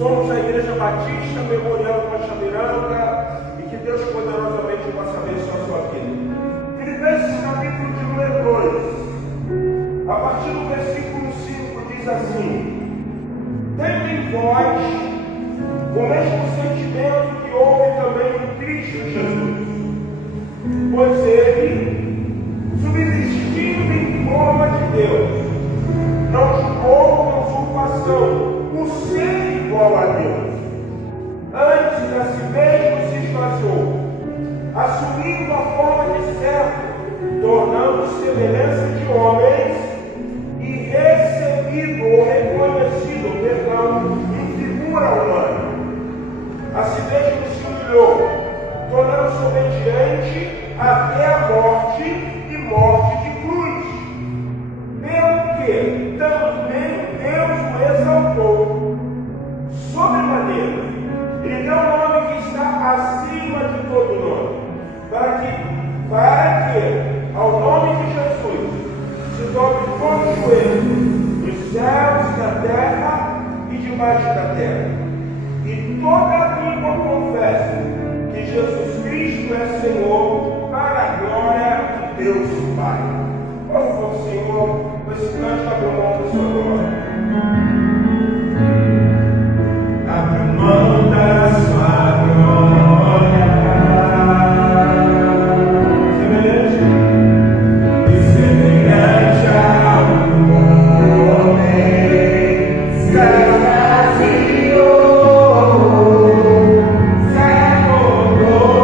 Somos a Igreja Batista Memorial Rocha Miranda e que Deus poderosamente possa abençoar a sua vida. Filipenses capítulo de número 2, a partir do versículo 5 diz assim: tendo em vós o mesmo sentimento que houve também em Cristo Jesus, pois ele, subsistindo em forma de Deus, não julgou com usurpação o ser igual a Deus. Antes, a si mesmo se esvaziou, assumindo a forma de servo, tornando-se semelhança de homens, e recebido ou reconhecido, em figura humana. A si mesmo se humilhou, tornando-se obediente até a morte e morte de cruz. Pelo que também Deus o exaltou sobremaneira, ele deu um nome que está acima de todo nome, para que ao nome de Jesus se dobre todo o joelho, dos céus, da terra e debaixo da terra, e toda língua confesse que Jesus Cristo é Senhor, para a glória de Deus o Pai. Vamos ao Senhor, esse canto abre mão da sua glória. Abre mão da sua glória. Semelhante a um homem, se esvaziou, se abandonou.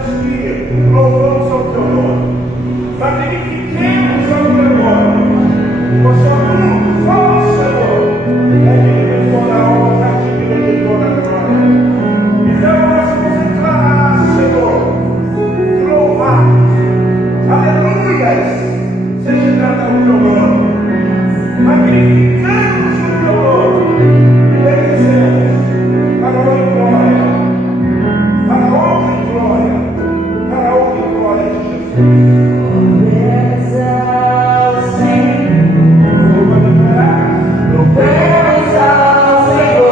declaramos que louvamos ao teu nome, magnifiquemos ao teu nome, pois só tu, ó Senhor, é digno de toda a honra, digno de toda a glória. Então nós vamos declarar, Senhor, louvar, aleluias, seja dado ao teu nome, magnificamos o teu nome, e bendizemos para a honra e glória, para a honra e glória, para a honra e glória de Jesus. Louvamos ao Senhor.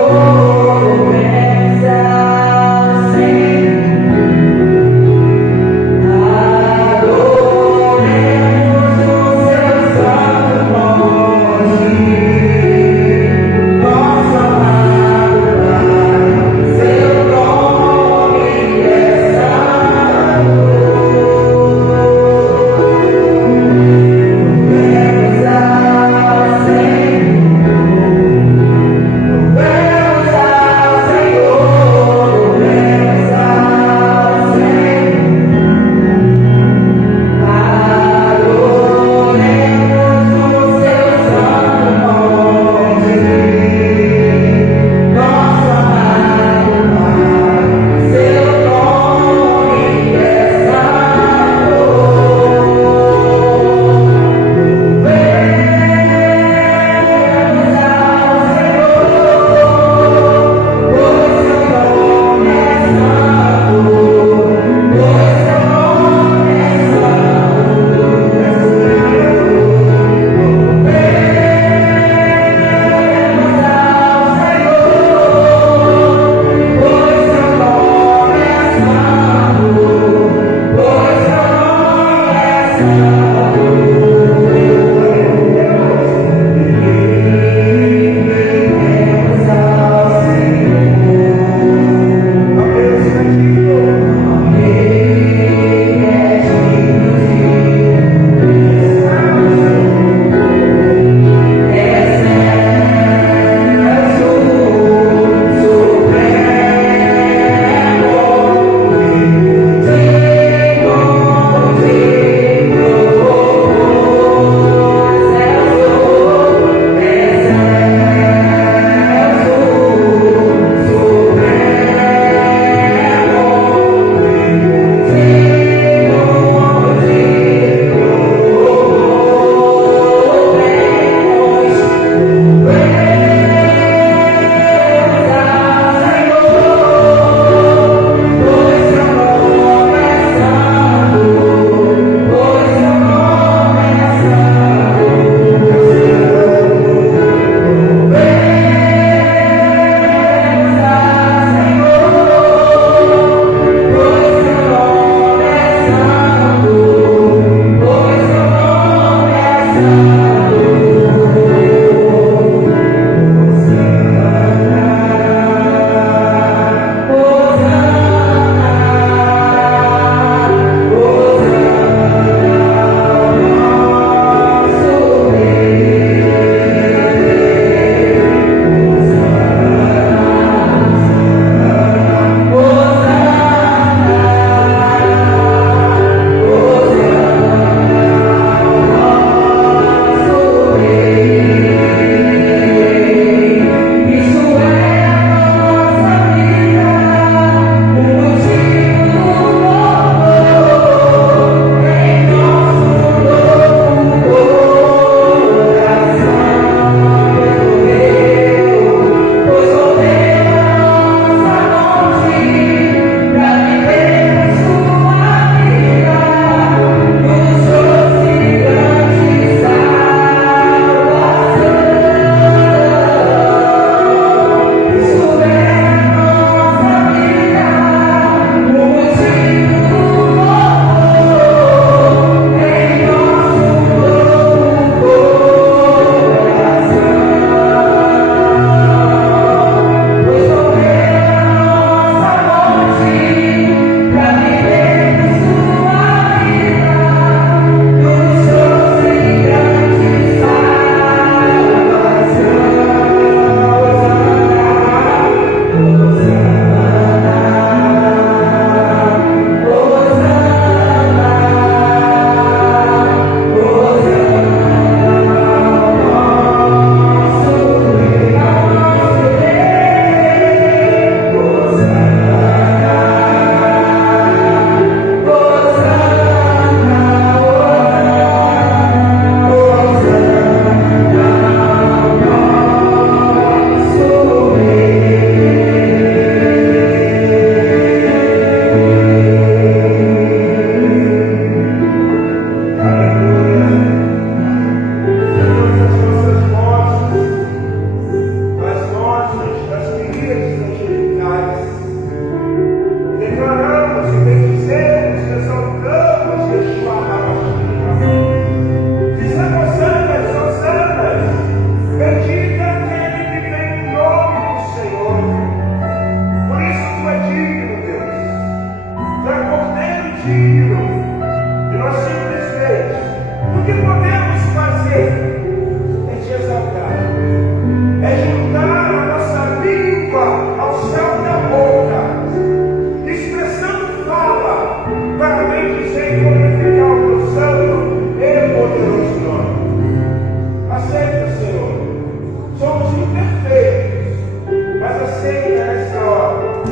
aceita nessa hora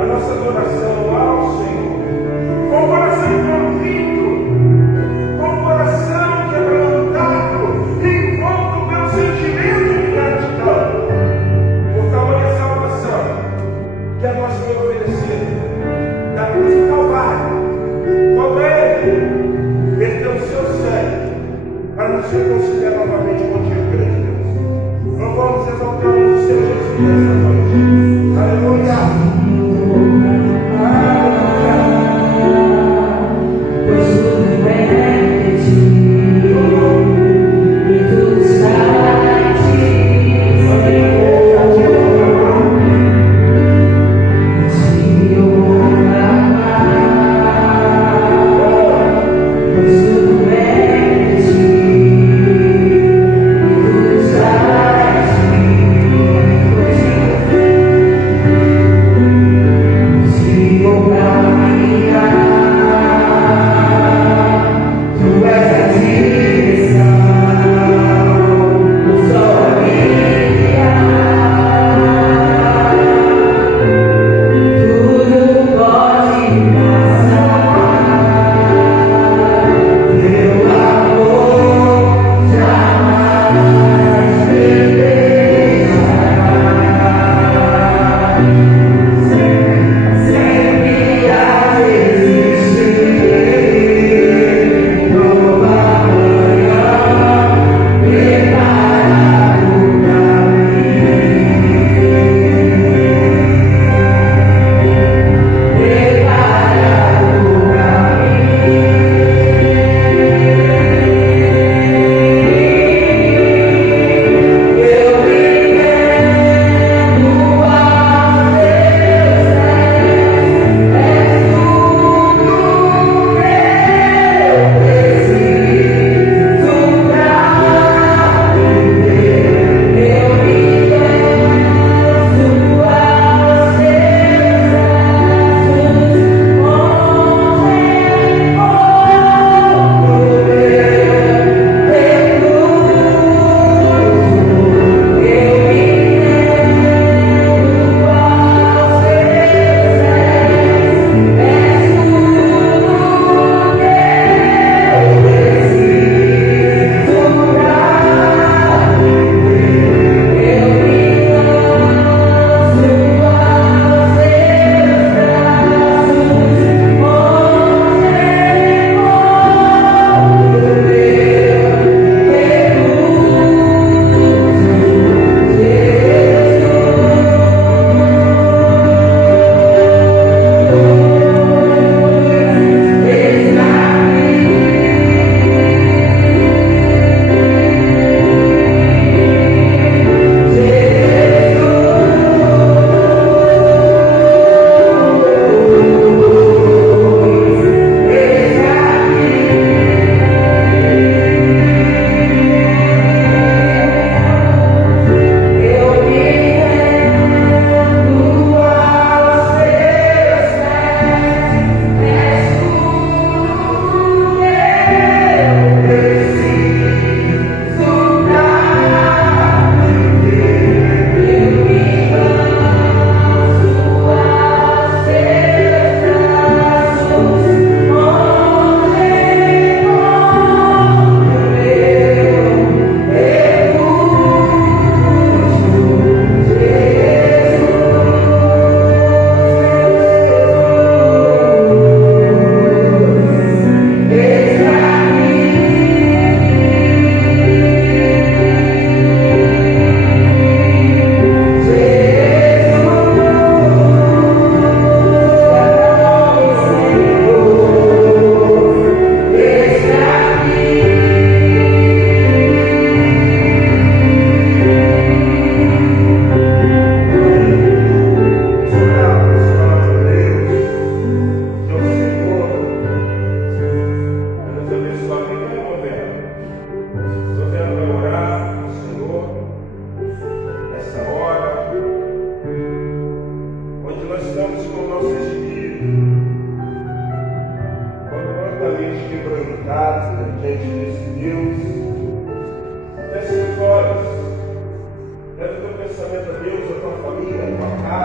a nossa adoração ao Senhor, com o coração convicto, com o coração quebrantado, envolto pelo sentimento de gratidão por tamanha salvação que a nós foi oferecida da cruz do Calvário, quando Ele perdeu o seu sangue para nos reconciliar novamente contigo, grande Deus. Louvamos e exaltamos o Senhor Jesus nessa noite. Aleluia! pensamento a Deus, a tua família, a tua casa.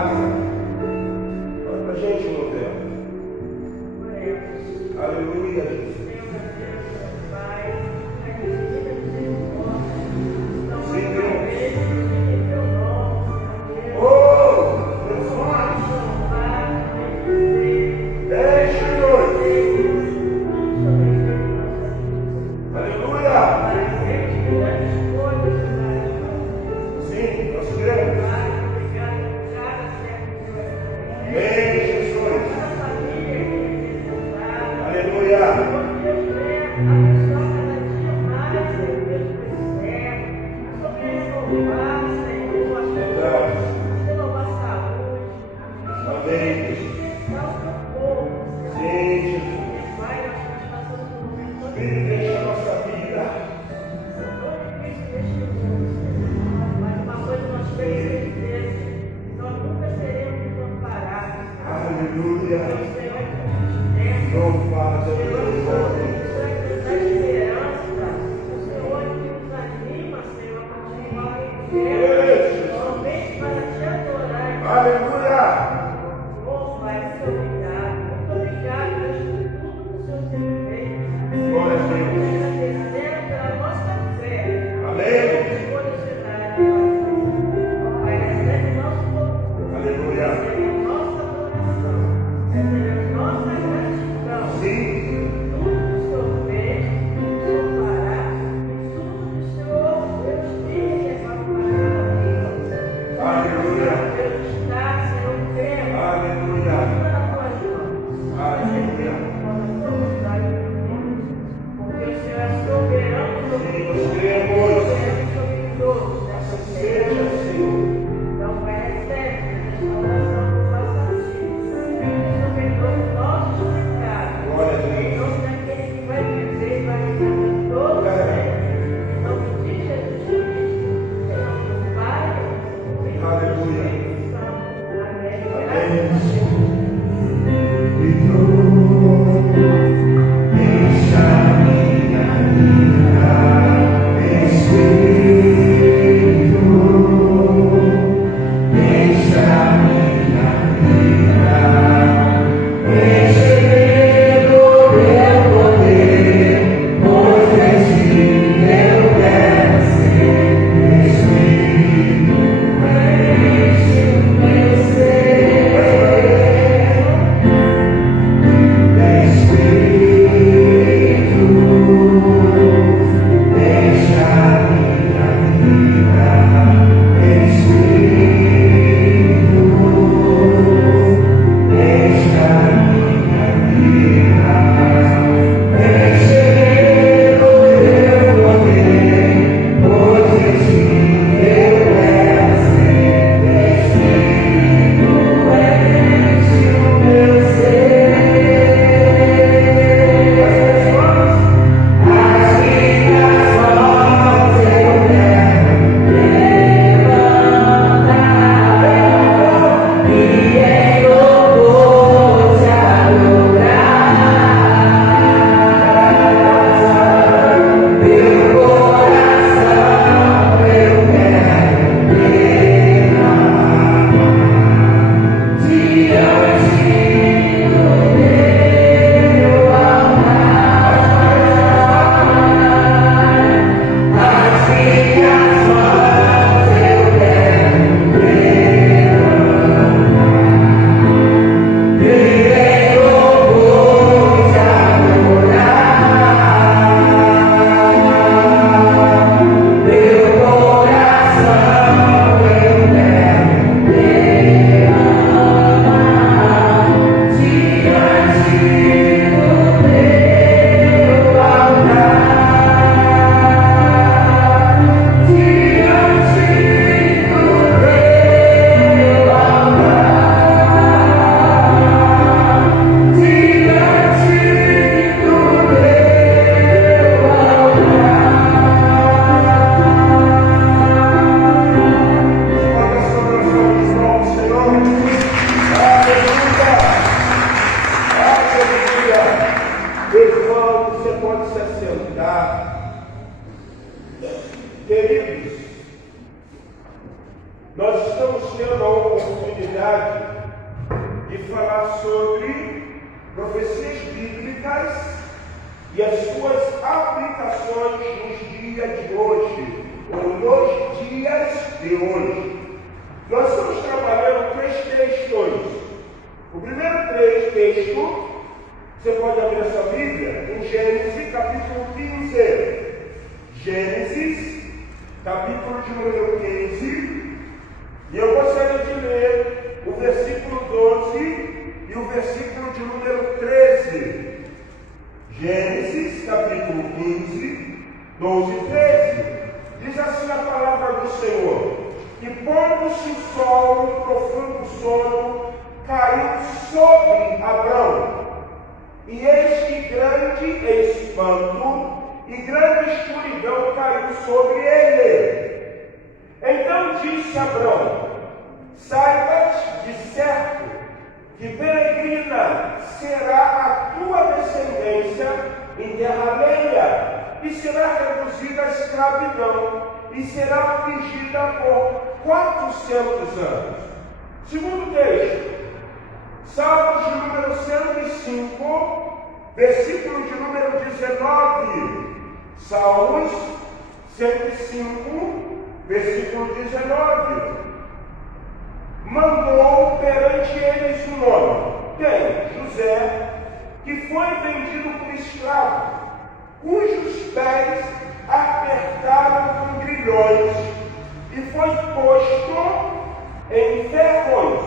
enfermos,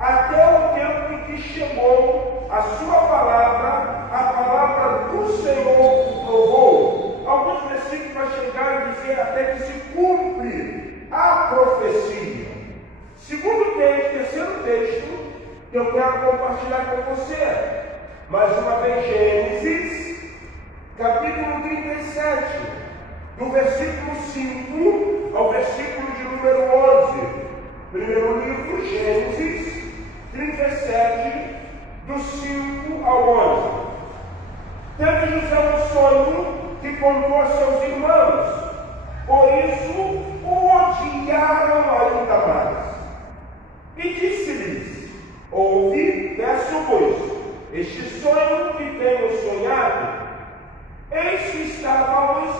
até o tempo em que chegou a sua palavra, a palavra do Senhor provou. Alguns versículos vai chegar a dizer até que se cumpre a profecia. Segundo texto, terceiro texto, que eu quero compartilhar com você. Mais uma vez, Gênesis, capítulo 37, do versículo 5 ao versículo de número 11. Primeiro livro, Gênesis 37, do 5 ao 11. Teve José um sonho que contou a seus irmãos, por isso o odiaram ainda mais. E disse-lhes: ouvi, peço-vos, este sonho que tenho sonhado. Eis que estávamos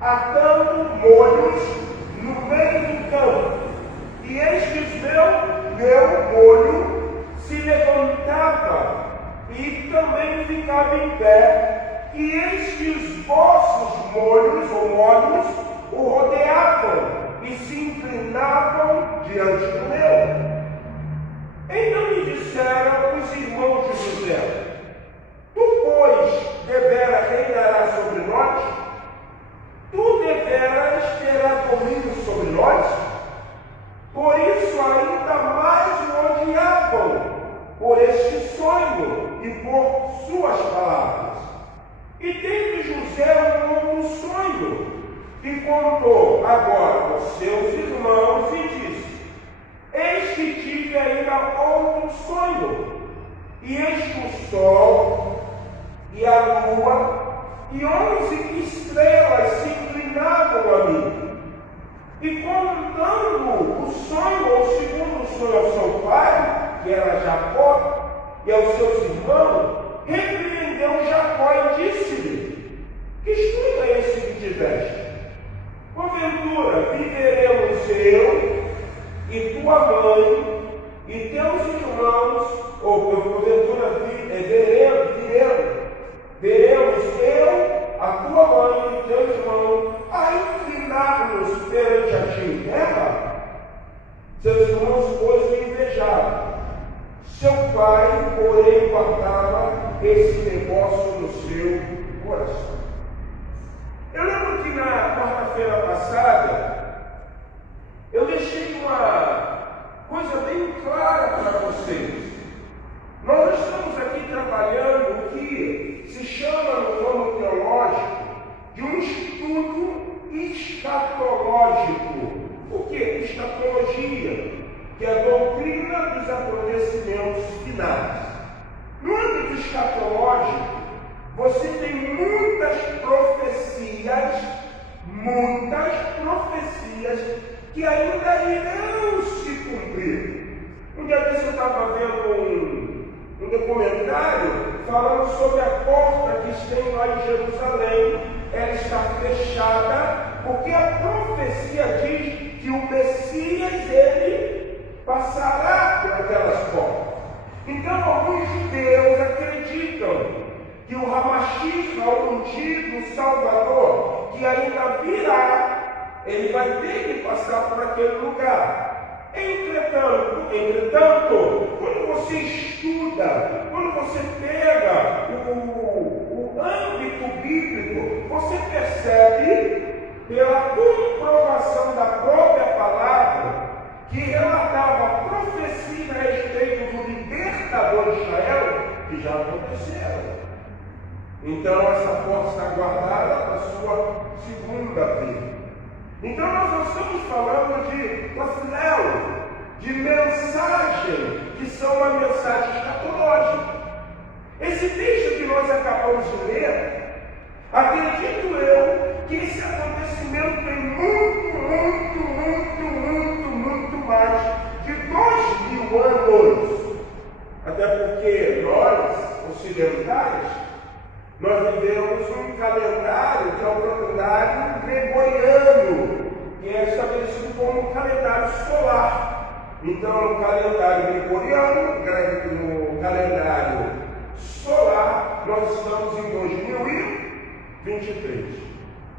atando molhos no meio do campo, e eis que meu molho se levantava e também ficava em pé, e eis que os vossos molhos ou molhos o rodeavam e se inclinavam diante do meu. Então lhe disseram os irmãos de José: tu, pois, deveras reinarás sobre nós? Tu deveras terás domínio sobre nós? Por isso ainda mais o odiavam, por este sonho e por suas palavras. E teve José um novo sonho, e contou agora aos seus irmãos e disse: eis que tive ainda outro sonho, e eis que o sol e a lua e 11 estrelas se inclinavam a mim. E contando o sonho, ou segundo o sonho ao seu pai, que era Jacó, e aos seus irmãos, repreendeu Jacó e disse-lhe: que estudo é esse que tiveste? Porventura viveremos eu e tua mãe e teus irmãos, ou porventura veremos eu, a tua mãe e teus irmãos a inclinar-nos perante a ti em terra? Seus irmãos, pois, o invejavam. Seu pai, porém, guardava esse negócio no seu coração. Eu lembro que na quarta-feira passada, eu deixei uma coisa bem clara para vocês. Nós estamos aqui trabalhando o que se chama no ramo teológico de um estudo escatológico. O que é escatologia? Que é a doutrina dos acontecimentos finais. No âmbito escatológico, você tem muitas profecias que ainda irão se cumprir. Um dia desse eu estava vendo um documentário falando sobre a porta que tem lá em Jerusalém. Ela está fechada porque a profecia diz que o Messias, ele passará por aquelas portas. Então alguns judeus acreditam que o Ramachis, o ungido, o Salvador, que ainda virá, ele vai ter que passar por aquele lugar. Entretanto, quando você estuda, quando você pega o âmbito bíblico, você percebe, pela comprovação da própria palavra, que relatava a profecia a respeito do libertador de Israel, que já aconteceram. Então essa porta está guardada para a sua segunda vinda. Então nós não estamos falando de passiléu, de mensagem, que são uma mensagem escatológica. Esse texto que nós acabamos de ler, acredito eu que esse acontecimento tem muito mais de 2000 anos. Até porque nós, ocidentais, nós vivemos um calendário que é o calendário gregoriano, que é estabelecido como um calendário solar. Então, no calendário gregoriano, no calendário solar, nós estamos em 2023.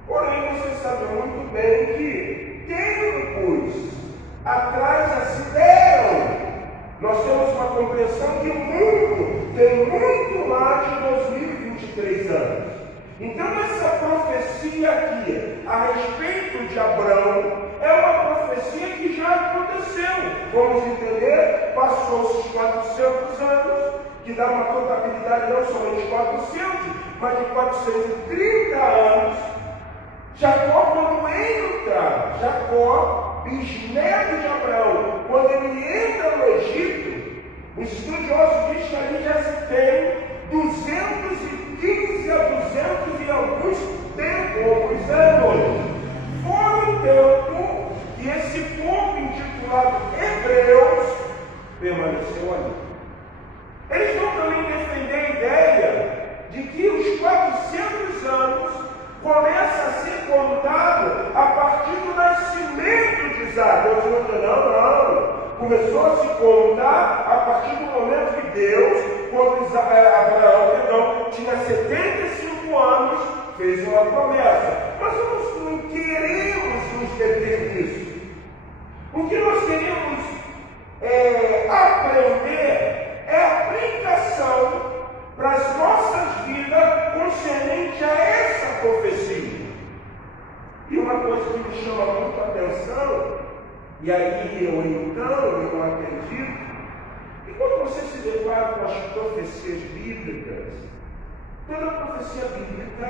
Porém, você sabe muito bem que tempos atrás já se deram. Nós temos uma compreensão que o mundo tem muito mais de 2023 anos. Então essa profecia aqui a respeito de Abraão é uma profecia que já aconteceu. Vamos entender, passou-se os 400 anos, que dá uma contabilidade não somente 400, mas de 430 anos. Jacó, quando entra, Jacó, bisneto de Abraão, quando ele entra no Egito, os estudiosos dizem que ali já se tem 215 a 200 e alguns anos. Foi o tempo que esse povo intitulado Hebreus permaneceu ali. Eles vão também defender a ideia de que os 400 anos começa a ser contado a partir do nascimento de Isaac. Não. Começou a se contar a partir do momento que Deus, quando Abraão tinha 75 anos, fez uma promessa. Mas nós não queremos nos deter nisso. O que nós queremos aprender é a aplicação para as nossas vidas concernente a essa profecia. E uma coisa que me chama muito a atenção, e aí eu acredito, que quando você se depara com as profecias bíblicas, toda profecia bíblica,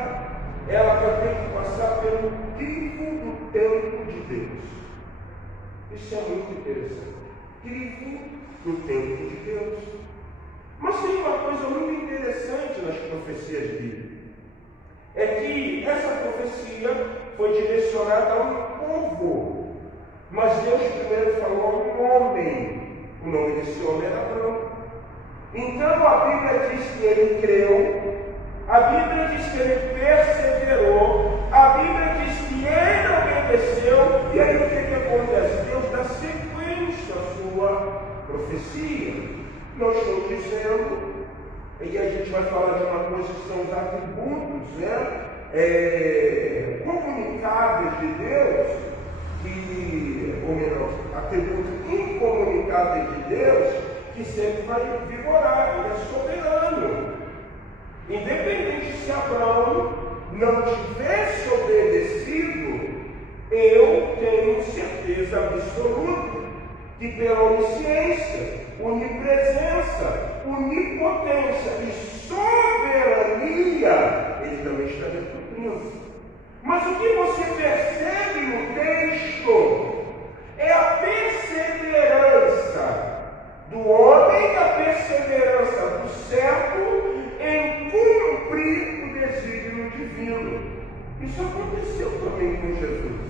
ela vai ter que passar pelo crivo do tempo de Deus. Isso é muito interessante. Crivo do tempo de Deus. Mas tem uma coisa muito interessante nas profecias bíblicas. É que essa profecia foi direcionada a um povo. Mas Deus primeiro falou a um homem. O nome desse homem era Abraão. Então a Bíblia diz que ele creu. A Bíblia diz que ele perseverou. A Bíblia diz que ele obedeceu. E aí o que acontece? Deus dá sequência à sua profecia. Não estou dizendo, e a gente vai falar de uma coisa que são os atributos, comunicáveis de Deus, ou melhor, atributos incomunicáveis de Deus, que sempre vai vigorar. Ele é soberano. Independente se Abraão não tivesse obedecido, eu tenho certeza absoluta que pela onisciência, onipresença, onipotência e soberania, ele também está cumprindo. Mas o que você percebe no texto é a perseverança do homem e a perseverança do servo em cumprir o desígnio divino. Isso aconteceu também com Jesus.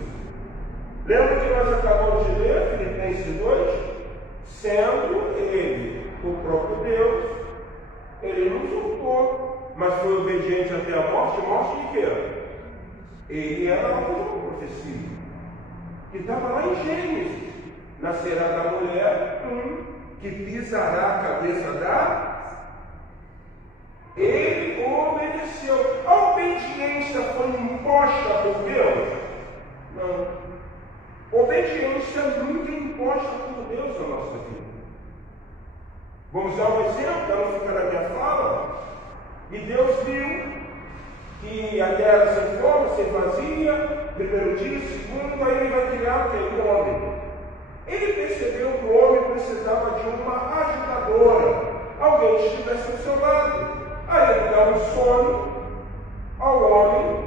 Lembra que nós acabamos de ler, Filipenses 2? Sendo ele o próprio Deus, ele não usurpou, mas foi obediente até a morte. Morte de quê? Ele era a profecia, que estava lá em Gênesis. Nascerá da mulher que pisará a cabeça da... Ele obedeceu. A obediência foi imposta por Deus? Não. Obediência nunca é imposta por Deus na nossa vida. Vamos dar um exemplo, para não ficar na minha fala. E Deus viu que a terra sem fome, sem vazia, primeiro dia, segundo, aí ele vai criar o homem. Ele percebeu que o homem precisava de uma ajudadora, alguém que estivesse ao seu lado. Aí ele dá um sono ao homem,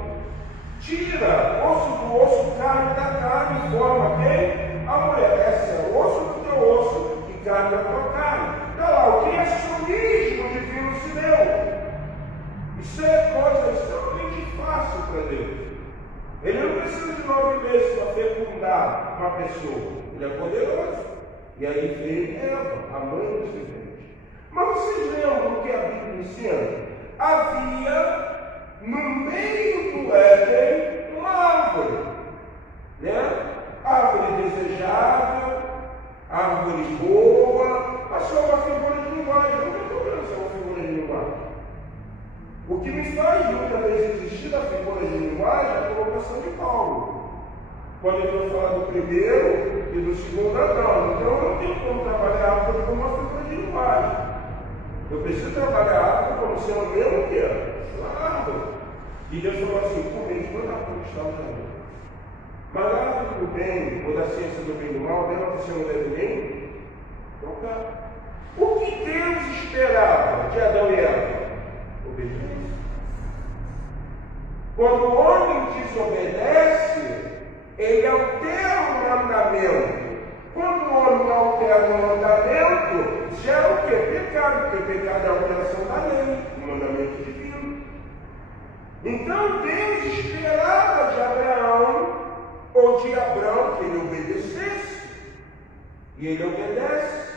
tira osso do osso, carne da carne, e forma bem a mulher. Esse é o osso do teu osso e carne da tua carne. Então lá, o criacionismo divino se deu. Isso é coisa extremamente fácil para Deus. Ele não precisa de 9 meses para fecundar uma pessoa. Ele é poderoso. E aí veio Eva, a mãe dos viventes. Mas vocês lembram o que a Bíblia ensina? Havia no meio do Éden uma árvore, árvore desejável, árvore boa, mas só uma figura de linguagem. Não tem problema ser uma figura de linguagem. O que me faz muitas vezes existir da figura de linguagem é a colocação de Paulo. Quando ele vai falar do primeiro, e do segundo Adão. Então eu não tenho como trabalhar a árvore como uma figura de linguagem. Eu preciso trabalhar a árvore como sendo o mesmo que a árvore. E Deus falou assim, comente toda a conquistar o jardim. Mas a árvore do bem, ou da ciência do bem e do mal, dela você não deve nem tocar. O que Deus esperava de Adão e Eva? Obediência. Quando o homem desobedece, ele altera o mandamento. Quando o homem altera o mandamento, gera o que? Pecado, porque pecado é a alteração da lei, o mandamento divino. Então Deus esperava de Abraão, ou de Abraão, que ele obedecesse. E ele obedece.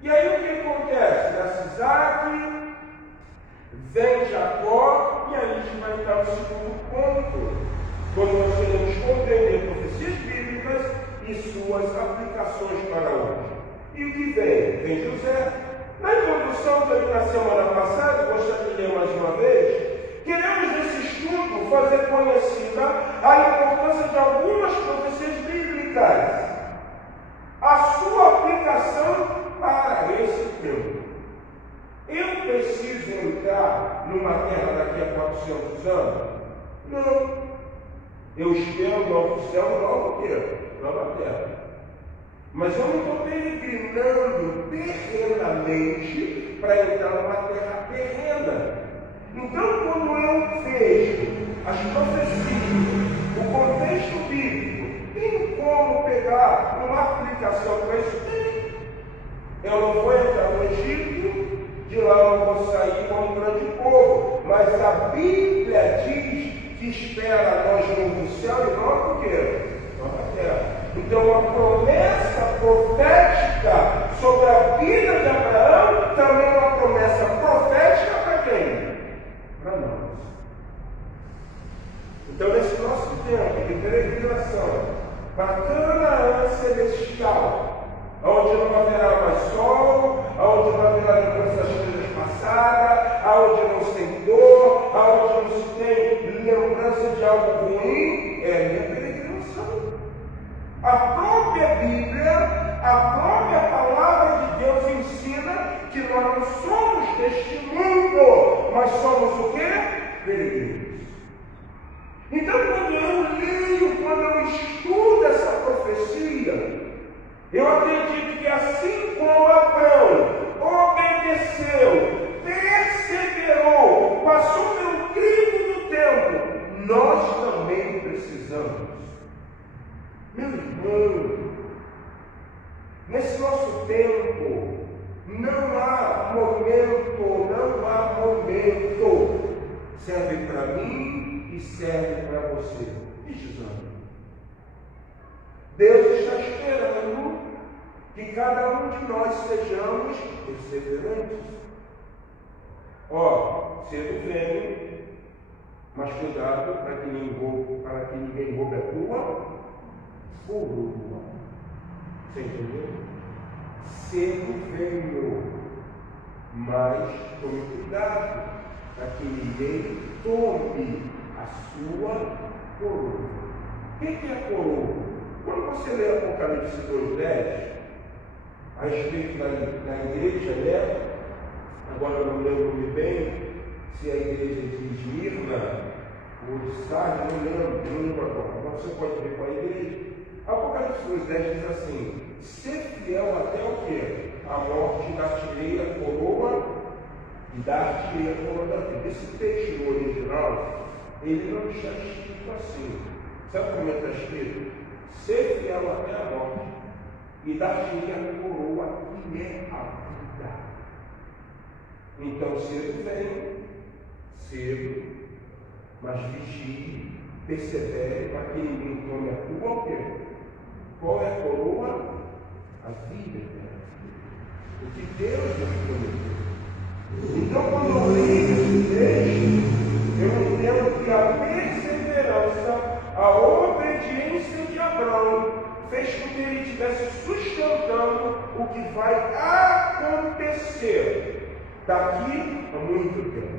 E aí o que acontece? Nasce Isaac, vem Jacó, e aí a gente vai entrar no segundo ponto, quando nós queremos compreender profecias bíblicas e suas aplicações para hoje. E o que vem? Vem José. Na introdução que eu li na semana passada, gostaria de ler mais uma vez, queremos nesse estudo fazer conhecida a importância de algumas profecias bíblicas, a sua aplicação para esse tempo. Eu preciso entrar numa terra daqui a 400 anos? Não. Eu espero um novo céu, um novo quê? Nova terra. Mas eu não estou peregrinando terrenamente para entrar numa terra terrena. Então, quando eu vejo as profecias, o contexto bíblico, tem como pegar uma aplicação para isso? Tem. Eu não vou entrar no Egito, de lá eu não vou sair como um grande povo, mas a Bíblia diz que espera nós novo céu e nova quê? Nova terra. Então, uma promessa profética sobre a vida de Abraão também é uma promessa profética para quem? Para nós. Então, nesse nosso tempo de peregrinação para Canaã celestial, onde não haverá mais sol, onde não haverá lembrança das coisas passadas, onde não se tem dor, onde não se tem lembrança de algo ruim, é a minha peregrinação. A própria Bíblia, a própria palavra de Deus ensina que nós não somos deste mundo, mas somos o quê? Peregrinos. Então, quando eu leio, quando eu estudo essa profecia, eu acredito que assim como Abraão obedeceu, perseverou, passou pelo crivo do tempo, nós também precisamos. Meu irmão, nesse nosso tempo, não há momento, serve para mim e serve para você. Precisamos. Deus está esperando que cada um de nós sejamos perseverantes. Cedo vem, mas cuidado para que ninguém roube a tua coroa. Você entendeu? Cedo venho, mas tome cuidado para que ninguém tome a sua coroa. O que é coroa? Quando você lê Apocalipse 2:10, a respeito da igreja, né? Agora eu não lembro muito bem se a igreja de Esmirna ou de Sardes, não lembro agora. Mas você pode ver com a igreja. Apocalipse 2:10 diz assim: ser fiel até o quê? A morte, dar-te-ei a coroa e dar-te-ei a coroa da vida. Esse texto no original, ele não está escrito assim. Sabe como está escrito? Ser fiel até a morte e dar-te-ei a coroa que é a vida. Então, cedo vem, cedo, mas vigie, persevere para que ninguém tome a tua o quê? Qual é a coroa? A vida eterna. O que Deus nos prometeu. Então, quando eu leio esse texto, eu entendo que a perseverança, a obediência de Abraão fez com que ele estivesse sustentando o que vai acontecer daqui a muito tempo.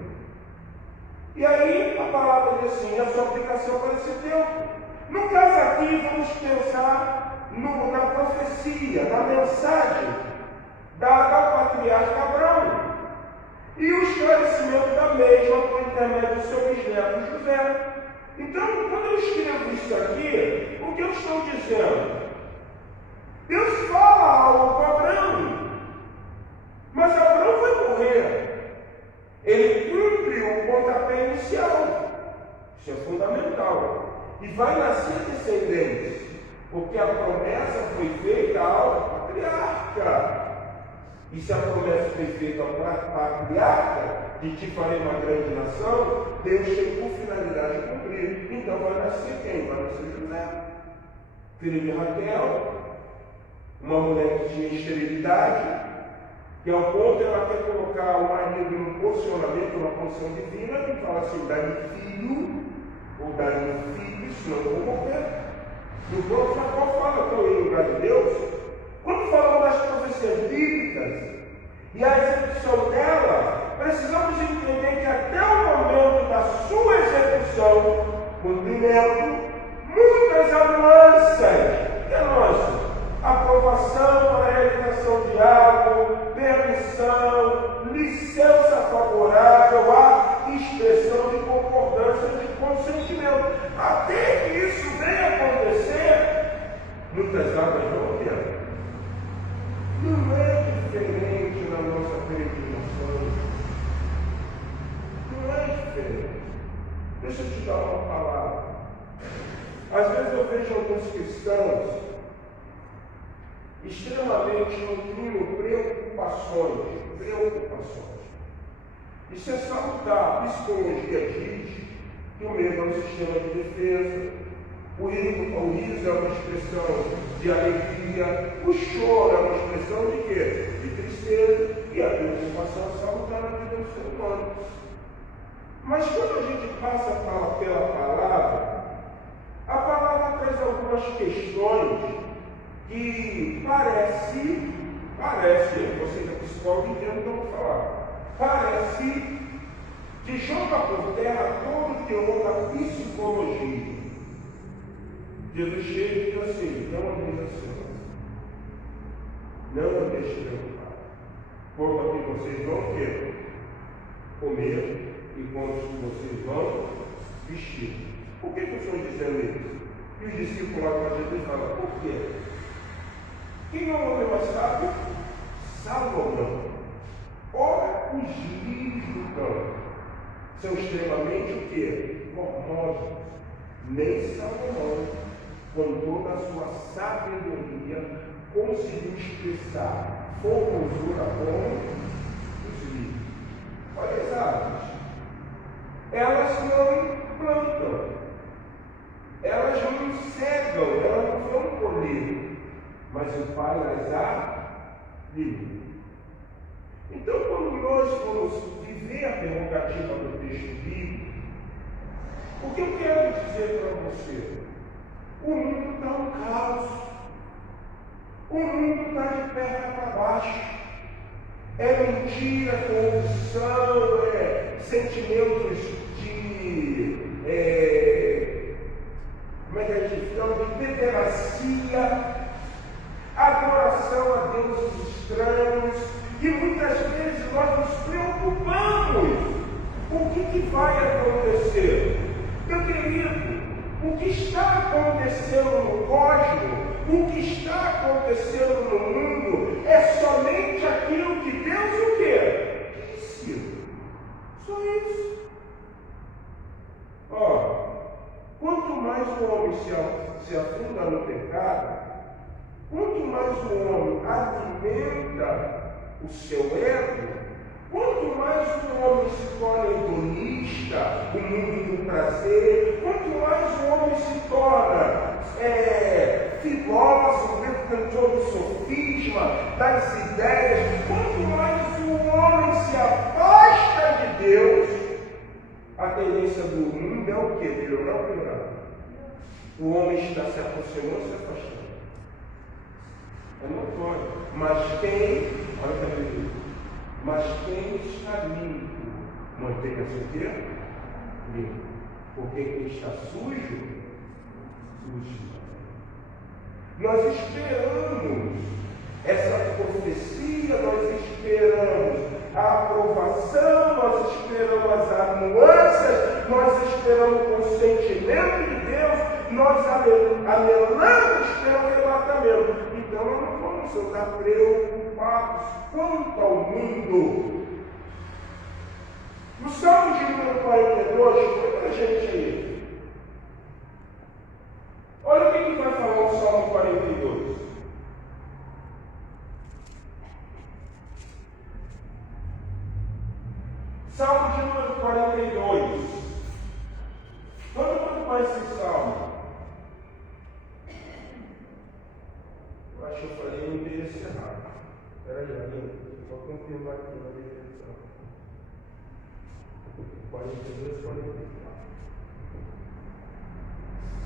E aí a palavra diz assim, a sua aplicação para esse tempo. No caso aqui, vamos pensar na profecia, na mensagem dada ao patriarca Abraão. E o esclarecimento da mesma por intermédio do seu bisneto José. Então, quando eu escrevo isso aqui, o que eu estou dizendo? Deus fala algo com Abraão, mas Abraão vai morrer. Ele cumpre o pontapé inicial. Isso é fundamental. E vai nascer descendentes, porque a promessa foi feita ao patriarca. E se a promessa foi feita ao patriarca, de te farei uma grande nação, Deus tem por finalidade cumprir. Então vai nascer quem? Vai nascer José, filho de Raquel, uma mulher que tinha esterilidade, que ao ponto ela quer colocar o marido num posicionamento, numa posição divina, e fala assim: dá-me filho, ou dá-me filho, senão eu vou morrer. E o próprio Jacó fala: estou em lugar de Deus. Quando falamos das profecias bíblicas e a execução dela, precisamos entender que até o momento da sua execução, cumprimento, muitas anuâncias. Que anuâncias? Aprovação para a realização de algo, permissão, licença favorável, a expressão de concordância, de consentimento. Até que isso venha acontecer, muitas águas vão ter. Não é diferente na nossa peregrinação. Não é diferente. Deixa eu te dar uma palavra. Às vezes eu vejo alguns cristãos extremamente nutrindo preocupações. Isso é salutar. A psicologia diz que o medo é um sistema de defesa. O riso é uma expressão de alegria. O choro é uma expressão de quê? De tristeza. E a preocupação é salutar na vida do ser humano. Mas quando a gente passa pela palavra, a palavra traz algumas questões que parece, você que é psicólogo entende o que eu vou falar, parece que joga por terra todo o teor da psicologia. Jesus chega e diz assim: não andeis ansiosos, não andeis preocupados, quanto que vocês vão ter, comer, e quanto que vocês vão vestir. Por que eu estou dizendo isso? E os discípulos lá para Jesus falam: por quê? Quem é o homem mais sábio? Salomão. Ora, os lírios do campo são extremamente o quê? Formosos. Nem Salomão, com toda a sua sabedoria, conseguiu expressar formosura como os lírios. Olha as árvores. Elas não plantam, elas não cegam, elas não vão colher, mas o Pai as alimenta. Então, quando nós vamos viver a prerrogativa do texto bíblico, o que eu quero dizer para você? O mundo está um caos. O mundo está de perna para baixo. É mentira, corrupção, sentimentos de como é que a gente chama? De pederastia, adoração a deuses estranhos, e muitas vezes nós nos preocupamos. O que vai acontecer? Meu querido, o que está acontecendo no cosmos, o que está acontecendo no mundo, é somente aquilo que Deus o quê? Disse. Só isso. Quanto mais o homem se afunda no pecado, quanto mais o homem alimenta o seu ego, quanto mais o homem se torna hedonista, o mundo do prazer, quanto mais o homem se torna filósofo, detentor do sofisma, das ideias, quanto mais o homem se afasta de Deus, a tendência do mundo é o que? Melhorar ou piorar? O homem está se aproximando ou se afastando? É notório. Mas quem, olha para ele, mas quem está limpo, mantenha-se o quê? Limpo. Porque quem está sujo, sujo. Nós esperamos essa profecia, nós esperamos a aprovação, nós esperamos as nuances, nós esperamos o consentimento de Deus, nós anelamos pelo arrebatamento. Então nós não vamos estar preocupados quanto ao mundo. No Salmo de número 42, põe para a gente aí. Olha o que vai falar o Salmo 42. Salmo de número 42. Todo mundo conhece esse salmo? Eu acho que eu falei um endereço errado. Espera aí, amigo. Só confirmar aqui na definição. 42, 44.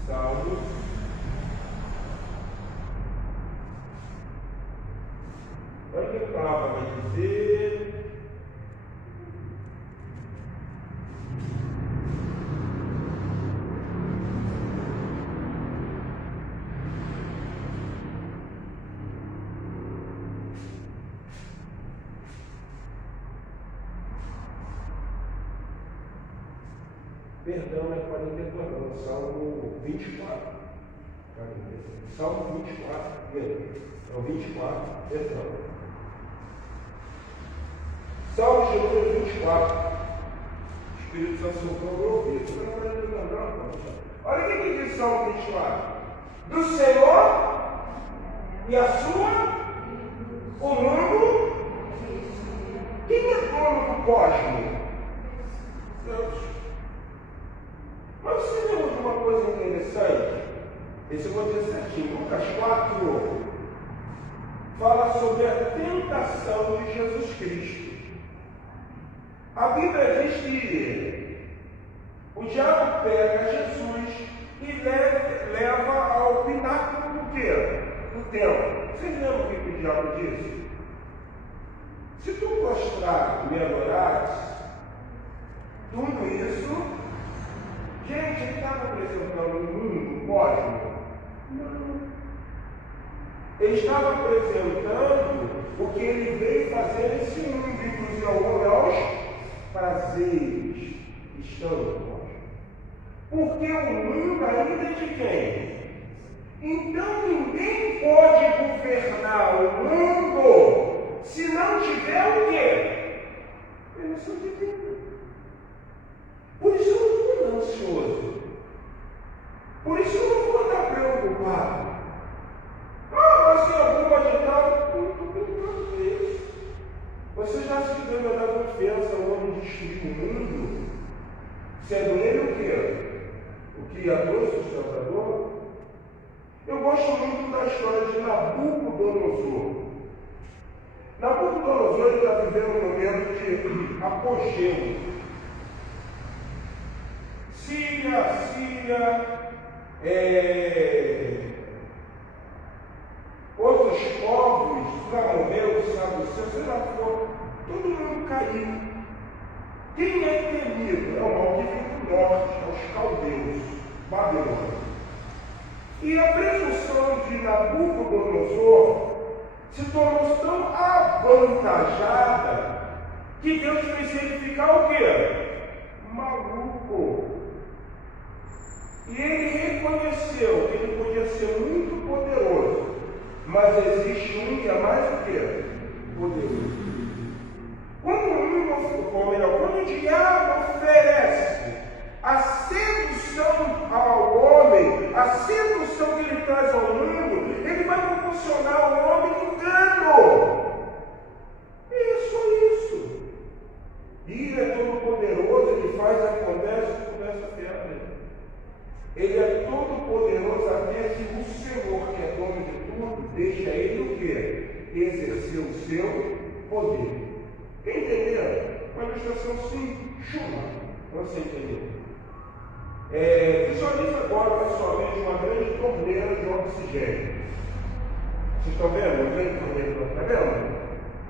Salmo. Olha o que a palavra vai dizer. Perdão, é 42, não, Salmo 24. Salmo 24, é o 24, perdão. Salmo de número 24. O Espírito Santo soprou no ouvido. Olha o que diz Salmo 24. Do Senhor e a sua, o mundo. Quem é dono do cosmos? Deus. Mas você lembra de uma coisa interessante? Esse eu vou dizer certinho. Lucas 4 fala sobre a tentação de Jesus Cristo. A Bíblia diz que o diabo pega Jesus e leva ao pináculo do quê? Do templo. Vocês lembram o que o diabo disse? Se tu prostrar e me adorares, tudo isso. Gente, ele estava apresentando um mundo cósmico? Não. Ele estava apresentando o que ele veio fazer nesse mundo, inclusive ao homem, aos prazeres que estão no cosmos. Porque o mundo ainda é de quem? Então ninguém pode governar o mundo se não tiver o quê? Permissão divina. Por isso eu não estou ansioso. Por isso eu não vou estar preocupado. Mas tem alguma de tal? Não estou preocupado com isso. Você já se deu da confiança ao homem destruir o mundo? Sendo ele o quê? O criador, sustentador? Eu gosto muito da história de Nabucodonosor. Nabucodonosor está vivendo um momento de apogeu. Síria, outros povos, Amorreus, Saduceus, seja lá for, todo mundo caiu. Quem é temido? É o mal que vem do norte, aos caldeus, Babilônia. E a presunção de Nabucodonosor se tornou tão avantajada que Deus fez ele ficar o quê? Maluco. E ele reconheceu que ele podia ser muito poderoso, mas existe um que é mais o quê? Poderoso. Quando o diabo oferece a sedução ao homem, a sedução que ele traz ao mundo, ele vai proporcionar ao homem engano. E é só isso. E ele é todo poderoso, ele faz, acontece, começa a ferrar. Ele é todo poderoso até que o Senhor, que é dono de tudo, deixa ele o quê? Exercer o seu poder. Entendeu? Uma ilustração chula, para você entender. Visualiza agora, pessoalmente, uma grande torneira de oxigênio. Vocês estão vendo? Uma grande torneira, está vendo?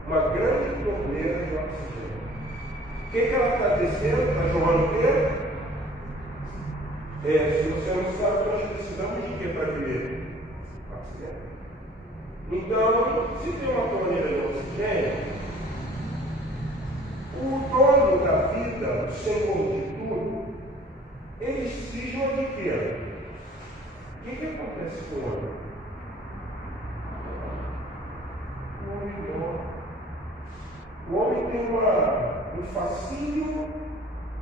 Uma grande torneira de oxigênio. O que ela está descendo? Está jogando o quê? Se você não sabe, nós precisamos de quê para viver? Certo? Então, se tem uma torneira de oxigênio, o dono da vida, o Senhor de tudo, ele cisma de quê? O que acontece com o homem? O homem morre. O homem tem um fascínio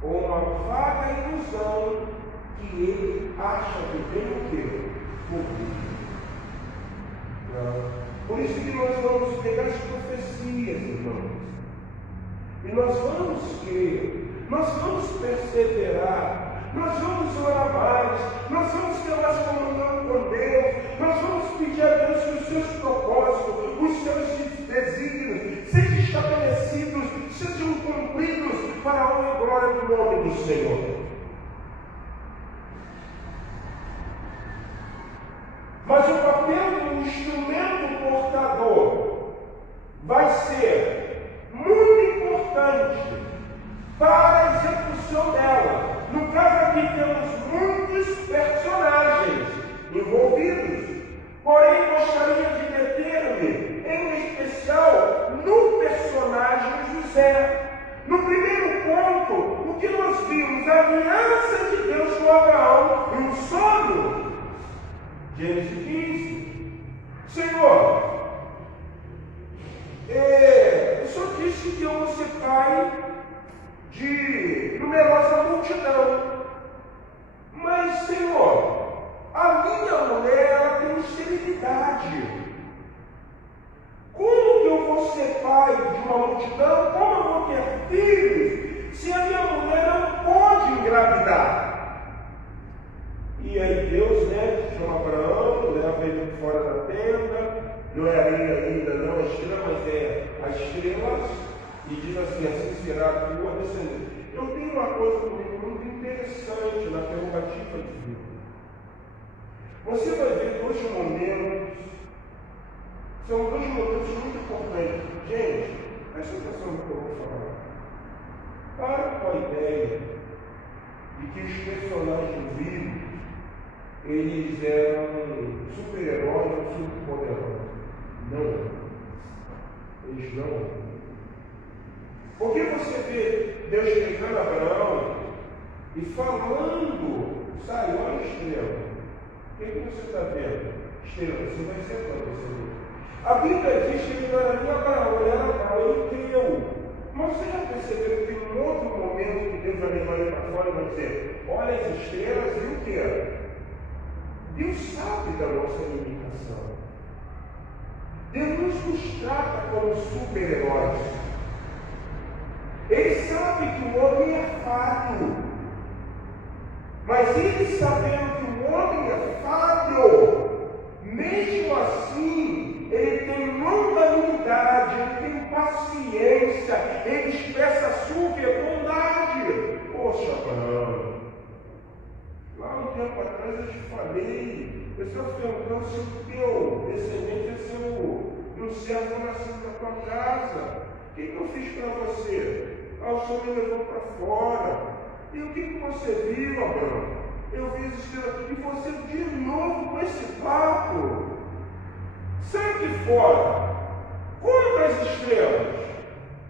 ou uma vaga ilusão que ele acha que tem o quê? Por isso que nós vamos pegar as profecias, irmãos. E nós vamos crer, nós vamos perseverar, nós vamos orar mais, nós vamos ter mais comunhão com Deus, nós vamos pedir a Deus que os seus propósitos, os seus desígnios sejam estabelecidos, sejam cumpridos para a honra e glória do nome do Senhor. Mas o papel do instrumento portador vai ser muito importante para a execução dela. No caso aqui temos muitos personagens envolvidos, porém gostaria de deter-me, em especial, no personagem José. No primeiro ponto, o que nós vimos? A aliança de Deus com Abraão e um sonho. Gênesis 15. Senhor, o Senhor disse que eu vou ser pai de numerosa multidão. Mas, Senhor, a minha mulher ela tem esterilidade. Como que eu vou ser pai de uma multidão? Como eu vou ter filhos se a minha mulher não pode engravidar? E aí Deus, chama Abraão, leva ele fora da tenda, não é ainda não a estrela, mas é as estrelas, e diz assim será a tua descendência. Eu tenho uma coisa comigo muito interessante na prerrogativa de Deus. Você vai ver dois momentos, são dois momentos muito importantes. Gente, presta atenção no que eu vou falar. Para com a ideia de que os personagens vivos eles eram super-heróis ou super-poderosos. Não. Eles não. Porque você vê Deus pegando Abraão e falando, sai, olha a estrela. O que você está vendo? Estrela, você vai ser quando você vê. A Bíblia diz que ele não era nem Abraão, ele era Abraão, ele creu. Mas você já percebeu que tem um outro momento que Deus vai levar ele para fora e vai dizer, olha as estrelas e o que? Deus sabe da nossa limitação. Deus nos trata como super-heróis. Ele sabe que o homem é falho. Mas ele sabendo que o homem é falho, mesmo assim, ele tem longanimidade, ele tem paciência, ele expressa a sua bondade. Poxa, Abraão, lá um tempo atrás eu te falei, eu só perguntando se o teu descendente é um servo nascido da tua casa. O que eu fiz para você? O Senhor me levou para fora. E o que você viu, Abraão? Eu vi as estrelas. E você de novo com esse papo. Sai de fora. Conta as estrelas.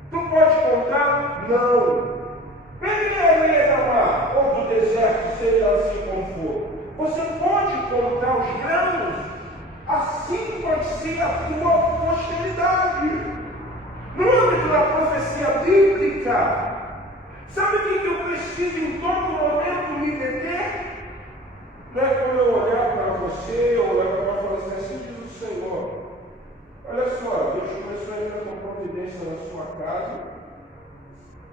Tu pode contar? Não. Pegue a areia da mar ou do deserto, seja assim como for. Você pode contar os grãos? Assim vai ser a tua posteridade. No âmbito da profecia bíblica, sabe o que eu preciso em todo momento me deter? Não é quando eu olhar para você ou olhar para falar assim diz o Senhor. Olha só, Deus começou a entrar com providência na sua casa.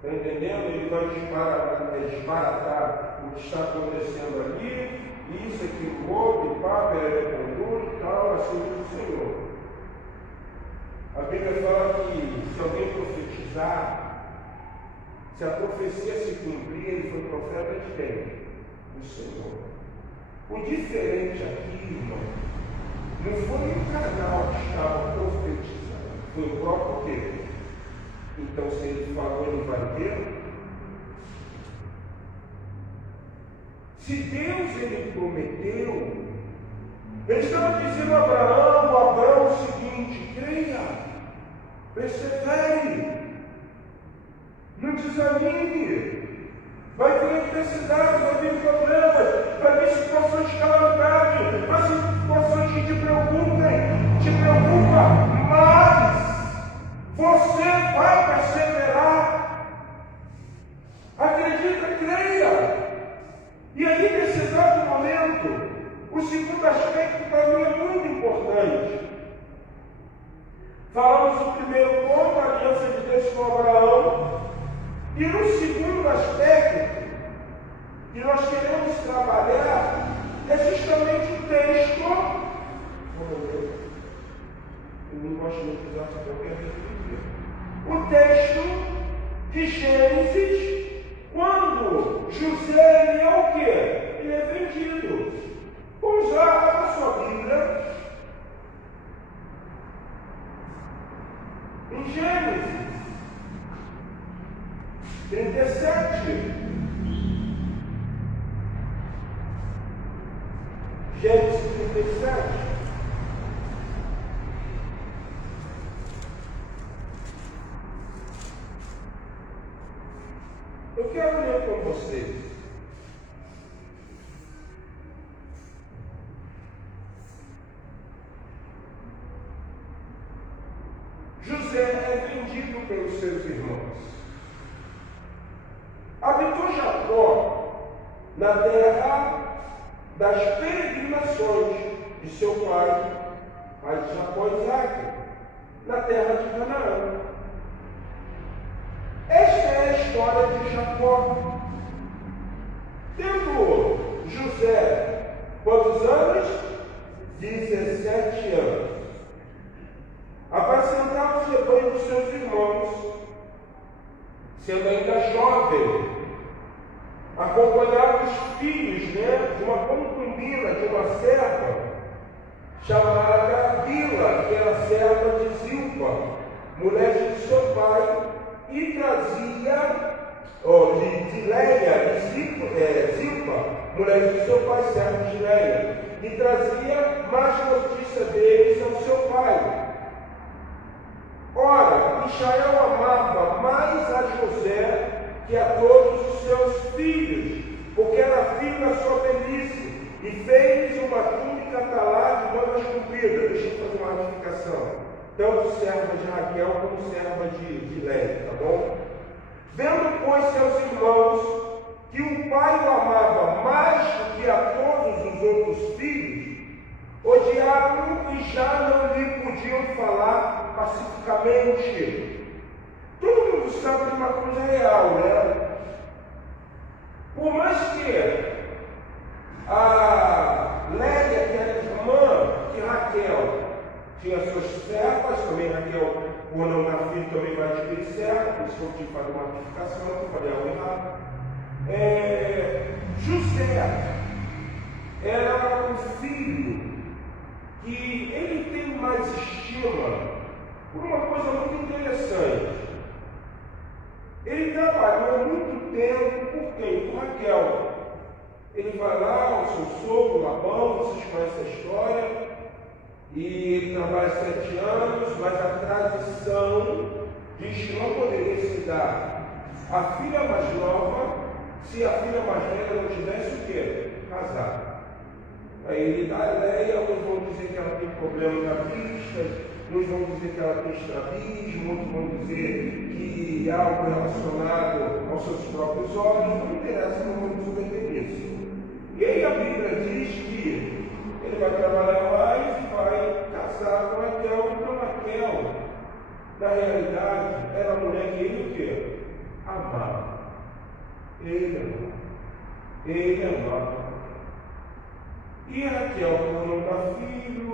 Está entendendo? Ele vai desbaratar o que está acontecendo ali, isso, aquilo, outro, e pá, e tal, assim diz o Senhor. A Bíblia fala que se alguém profetizar, se a profecia se cumprir, ele foi profeta de quem? Do Senhor. O diferente aqui, irmão, não foi o canal que estava profetizando, foi o próprio Deus. Então, se ele falou, ele vai ter. Se Deus ele prometeu, Ele estava dizendo a Abraão o seguinte: creia, persevere, não desanime. Vai vir adversidade, vai vir problemas, vai vir situações de calamidade, vai vir situações que te preocupa, mas você vai perseverar. Acredita, creia. E aí, nesse exato momento, o segundo aspecto para mim é muito importante. Falamos do primeiro ponto, a aliança de Deus com Abraão. E no segundo aspecto que nós queremos trabalhar é justamente o texto. Eu não gosto muito de usar qualquer coisa. O texto de Gênesis, quando José ele é o quê? Ele é vendido. Vamos lá na sua Bíblia. Em Gênesis 37. Gênesis 37. Eu quero ler com vocês. José é vendido pelos seus irmãos. Habitou Jacó na terra das peregrinações de seu pai de Jacó e Isaac, na terra de Canaã. Esta é a história de Jacó. Tendo José quantos anos? 17 anos. Apacentava os rebanhos dos seus irmãos, sendo ainda jovem, acompanhava os filhos de uma concubina, de uma serva, chamada Bila, que era serva de Zilpa, mulher de seu pai, e trazia, de Leia, e Zilpa, mulher de seu pai, serva de Leia, e trazia mais notícia deles ao seu pai. Ora, Israel amava mais a José que a todos os seus filhos, porque era filho da sua velhice, e fez uma túnica talar de mangas compridas. Deixa eu fazer uma ratificação. Tanto serva de Raquel como serva de Léia, tá bom? Vendo, pois, seus irmãos que o pai o amava mais do que a todos os outros filhos, odiavam e já não lhe podiam falar pacificamente. Todo mundo sabe de uma coisa real, né? Por mais que a Léia, que era irmã de Raquel, tinha suas servas, também Raquel, por não dar filho, também vai adquirir serva, por isso que eu tive que fazer uma ratificação, que eu falei algo errado. José era um filho que ele tem mais estima por uma coisa muito interessante. Ele trabalhou muito tempo por quem? Por Raquel. Ele vai lá, o seu sogro, Labão, vocês conhecem a história, e ele trabalha 7 anos, mas a tradição diz que não poderia se dar a filha mais nova se a filha mais velha não tivesse o quê? Casado. Aí ele dá a Léia, uns vão dizer que ela tem problema na vista, uns vão dizer que ela tem estrabismo, outros vão dizer que há algo relacionado aos seus próprios olhos. Não interessa, não vamos nos meter nisso. E aí a Bíblia diz que ele vai trabalhar mais e vai casar com Raquel. Então Raquel, na realidade, era a mulher que ele o quê? Amava. Ele amava. E Raquel, por não dar filho,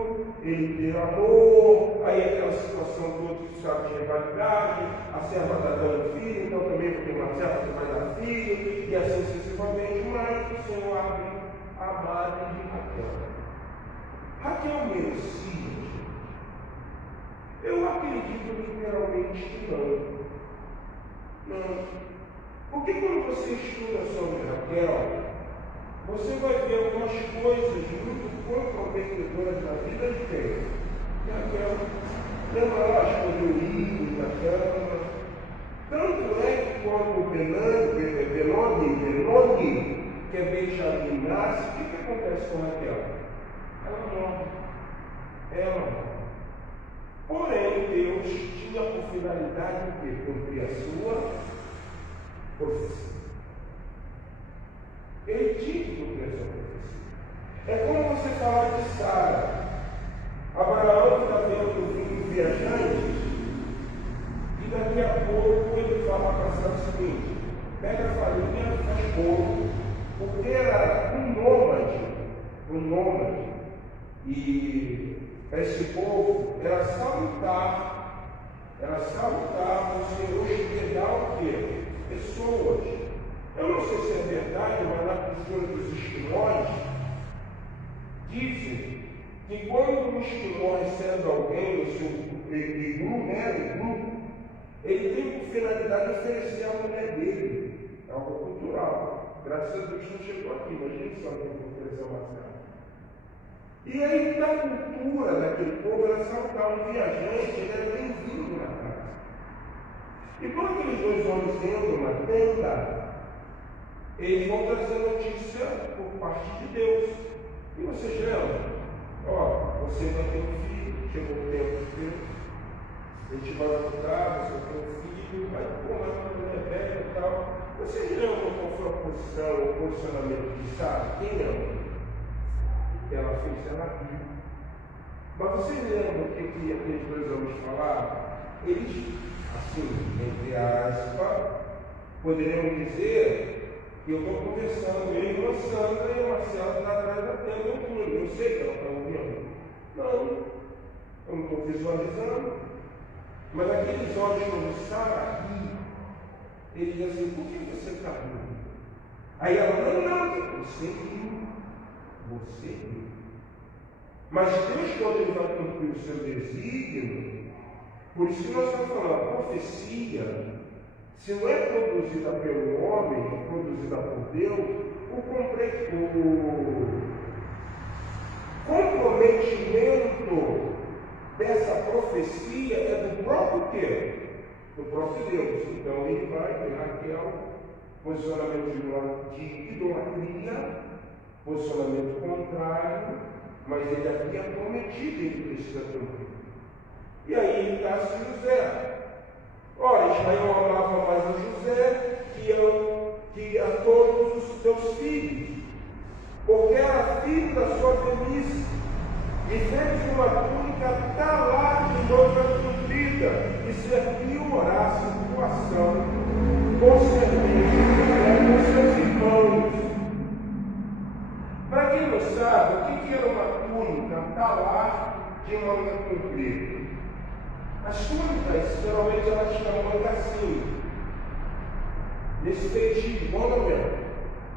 ele derramou, aí aquela situação toda que sabe de rivalidade, a serva está dando filho, então também porque uma serva que vai dar filho, e assim sucessivamente, mas o Senhor abre a madre de Raquel. Raquel merecia, gente? Eu acredito literalmente que não. Não. Porque quando você estuda sobre Raquel, você vai ver algumas coisas muito comprometedoras na vida de quem? Daquela. Lembra lá as coloridas da cama? Tanto é que quando Benoni, que é Benjamim, nasce, o que acontece com Raquel? Ela morre. Ela morre. Porém, Deus tinha por finalidade o quê? Cumprir a sua profecia. Ele tinha que cumprir a sua profecia. É como você falar de Sara. Abraão está vendo viajantes e daqui a pouco ele fala para Sara o seguinte: pega a farinha, faz bolo, porque era um nômade, e esse povo era salutar você hospedar o quê? Pessoas. Eu não sei se é verdade, mas na cultura dos esquimós dizem que quando um esquimó recebe alguém no seu iglu, ele tem por finalidade oferecer a mulher dele. É algo cultural. Graças a Deus não chegou aqui, mas a gente só tem que oferecer uma casa. E aí, na cultura daquele povo, era salutar um viajante, ele era bem-vindo na casa. E quando aqueles dois homens entram na tenda, eles vão trazer notícia por parte de Deus. E vocês lembram? Você vai ter um filho, chegou o tempo de Deus, a gente vai ajudar, você tem um filho, vai porra, é velho e tal. Vocês lembram qual foi a posição, o posicionamento de Sara? Quem lembra? Ela fez, ela viu. Mas vocês lembram o que aqueles dois homens falaram? Eles, assim, entre aspas, poderiam dizer que eu estou conversando, eu e a Sandra e a Marcela está atrás da tela, eu sei que ela está ouvindo. Não, eu não estou visualizando. Mas aqueles olhos, quando Sara ri, ele diz assim: por que você está rindo? Aí ela: não, você riu. Você riu. Mas Deus, quando Ele vai cumprir o seu desígnio, por isso que nós estamos falando, a profecia, se não é produzida pelo homem, é produzida por Deus, o comprometimento dessa profecia é do próprio quê? Do próprio Deus. Então ele vai ter Raquel, posicionamento de idolatria, posicionamento contrário, mas ele havia prometido, ele precisa cumprir. E aí ele nasce José. Ora, Israel amava mais a José que a todos os seus filhos, porque era filho da sua velhice, e fez uma túnica talar de manga comprida, e serviu orar a situação com seus irmãos. Para quem não sabe, o que era uma túnica talar de manga comprida? As túnicas, geralmente, elas têm a manga assim, nesse feitio, manga mesmo.